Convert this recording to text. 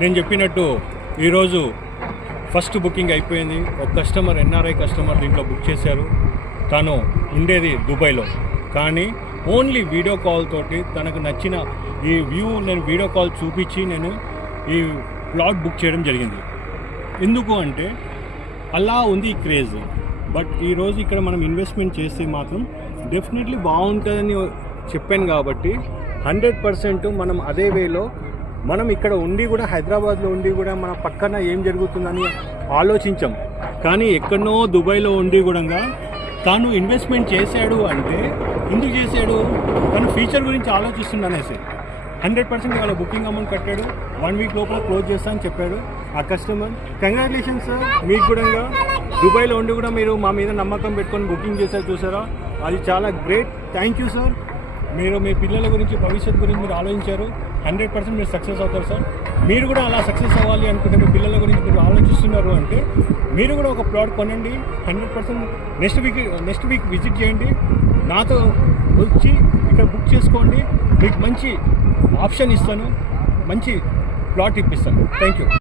నేను చెప్పినట్టు ఈరోజు ఫస్ట్ బుకింగ్ అయిపోయింది. ఒక కస్టమర్ ఎన్ఆర్ఐ కస్టమర్ దీంట్లో బుక్ చేశారు. తను ఉండేది దుబాయ్లో, కానీ ఓన్లీ వీడియో కాల్ తోటి తనకు నచ్చిన ఈ వ్యూ నేను వీడియో కాల్ చూపించి నేను ఈ ప్లాట్ బుక్ చేయడం జరిగింది. ఎందుకు అంటే అలా ఉంది ఈ క్రేజ్. బట్ ఈరోజు ఇక్కడ మనం ఇన్వెస్ట్మెంట్ చేస్తే మాత్రం డెఫినెట్లీ బాగుంటుందని చెప్పాను కాబట్టి 100% మనం అదే వేలో మనం ఇక్కడ ఉండి కూడా హైదరాబాద్లో ఉండి కూడా మన పక్కన ఏం జరుగుతుందని ఆలోచించాం. కానీ ఎక్కడనో దుబాయ్లో ఉండి కూడా తాను ఇన్వెస్ట్మెంట్ చేశాడు అంటే ఎందుకు చేశాడు, తను ఫ్యూచర్ గురించి ఆలోచిస్తుండనేసి 100% వాళ్ళ బుకింగ్ అమౌంట్ కట్టాడు. 1 వీక్ లోపల క్లోజ్ చేస్తా అని చెప్పాడు ఆ కస్టమర్. కంగ్రాచులేషన్స్ సార్, మీకు కూడా దుబాయ్లో ఉండి కూడా మీరు మా మీద నమ్మకం పెట్టుకొని బుకింగ్ చేశారు చూసారా, అది చాలా గ్రేట్. Thank you sir. మీరు మీ పిల్లల గురించి భవిష్యత్తు గురించి మీరు ఆలోచించారు. 100% మీరు సక్సెస్ అవుతారు సార్. మీరు కూడా అలా సక్సెస్ అవ్వాలి అనుకుంటే మీ పిల్లల గురించి మీరు ఆలోచిస్తున్నారు అంటే మీరు కూడా ఒక ప్లాట్ కొనండి. 100% నెక్స్ట్ వీక్ విజిట్ చేయండి, నాతో వచ్చి ఇక్కడ బుక్ చేసుకోండి. మీకు మంచి ఆప్షన్ ఇస్తాను, మంచి ప్లాట్ ఇప్పిస్తాను. Thank you.